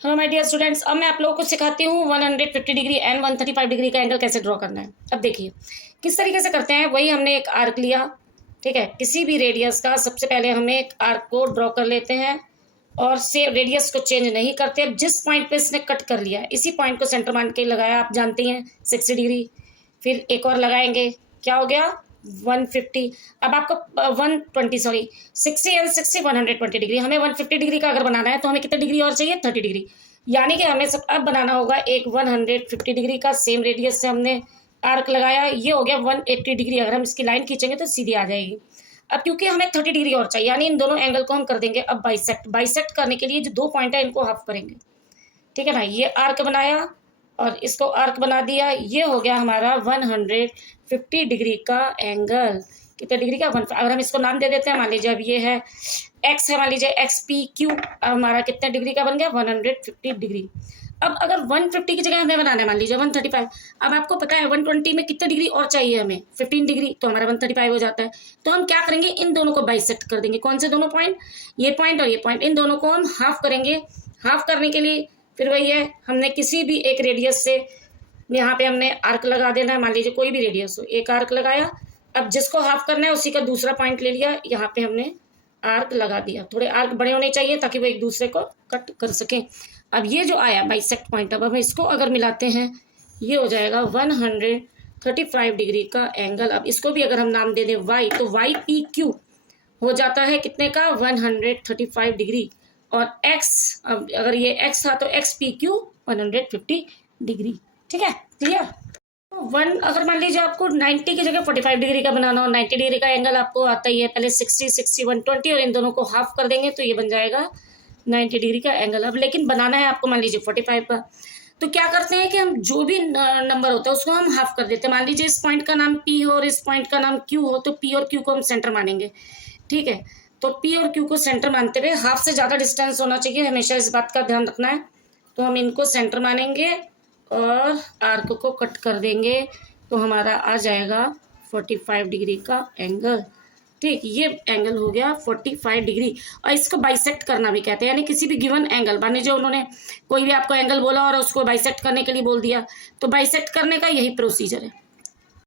Hello my dear students, अब मैं आप लोगों को सिखाती हूँ 150 डिग्री एंड 135 डिग्री का एंगल कैसे ड्रॉ करना है। अब देखिए किस तरीके से करते हैं। वही हमने एक आर्क लिया, ठीक है, किसी भी रेडियस का। सबसे पहले हमें एक आर्क को ड्रॉ कर लेते हैं और से रेडियस को चेंज नहीं करते। अब जिस पॉइंट पे इसने कट कर लिया इसी पॉइंट को सेंटर मान के लगाया, आप जानते हैं 60 डिग्री। फिर एक और लगाएंगे, क्या हो गया 150। अब आपको 120 सॉरी 60 एंड 60 120 डिग्री। हमें 150 डिग्री का अगर बनाना है तो हमें कितने डिग्री और चाहिए 30 डिग्री। यानी कि हमें सब अब बनाना होगा एक 150 डिग्री का। सेम रेडियस से हमने आर्क लगाया, ये हो गया 180 डिग्री। अगर हम इसकी लाइन खींचेंगे तो सीधी आ जाएगी। अब क्योंकि हमें 30 डिग्री और चाहिए, यानी इन दोनों एंगल को हम कर देंगे अब बाइसेक्ट। बाइसेक्ट करने के लिए जो दो पॉइंट है इनको हाफ करेंगे, ठीक है ना। ये आर्क बनाया और इसको आर्क बना दिया, ये हो गया हमारा 150 डिग्री का एंगल। कितने डिग्री का अगर हम इसको नाम दे देते हैं, मान लीजिए अब ये है एक्स है, मान लीजिए एक्स पी क्यू। हमारा कितने डिग्री का बन गया 150 डिग्री। अब अगर 150 की जगह हमें बनाना है मान लीजिए 135। अब आपको पता है 120 में कितने डिग्री और चाहिए हमें 15 डिग्री, तो हमारा 135 हो जाता है। तो हम क्या करेंगे, इन दोनों को बाइसेक्ट कर देंगे। कौन से दोनों पॉइंट, ये पॉइंट और ये पॉइंट, इन दोनों को हम हाफ करेंगे। हाफ करने के लिए फिर वही है, हमने किसी भी एक रेडियस से यहाँ पे हमने आर्क लगा देना है। मान लीजिए कोई भी रेडियस हो, एक आर्क लगाया। अब जिसको हाफ करना है उसी का दूसरा पॉइंट ले लिया, यहाँ पे हमने आर्क लगा दिया। थोड़े आर्क बड़े होने चाहिए ताकि वो एक दूसरे को कट कर सकें। अब ये जो आया बाइसेक्ट पॉइंट, अब हम इसको अगर मिलाते हैं ये हो जाएगा 135 डिग्री का एंगल। अब इसको भी अगर हम नाम दे दें वाई, तो वाई पी क्यू हो जाता है कितने का 135 डिग्री। और एक्स, अब अगर ये एक्स था तो एक्स पी क्यू 150 डिग्री, ठीक है, क्लियर। वन अगर मान लीजिए आपको 90 की जगह 45 डिग्री का बनाना हो, 90 डिग्री का एंगल आपको आता ही है। पहले 60 60 120 और इन दोनों को हाफ कर देंगे तो ये बन जाएगा 90 डिग्री का एंगल। अब लेकिन बनाना है आपको मान लीजिए 45 का, तो क्या करते हैं कि हम जो भी नंबर होता है उसको हम हाफ कर देते हैं। मान लीजिए इस पॉइंट का नाम पी हो और इस पॉइंट का नाम क्यू हो, तो पी और क्यू को हम सेंटर मानेंगे, ठीक है। तो पी और क्यू को सेंटर मानते हुए हाफ से ज़्यादा डिस्टेंस होना चाहिए, हमेशा इस बात का ध्यान रखना है। तो हम इनको सेंटर मानेंगे और आर्क को कट कर देंगे, तो हमारा आ जाएगा 45 डिग्री का एंगल, ठीक। ये एंगल हो गया 45 डिग्री। और इसको बाइसेक्ट करना भी कहते हैं, यानी किसी भी गिवन एंगल, मानिए जो उन्होंने कोई भी आपको एंगल बोला और उसको बाइसेक्ट करने के लिए बोल दिया, तो बाइसेक्ट करने का यही प्रोसीजर है।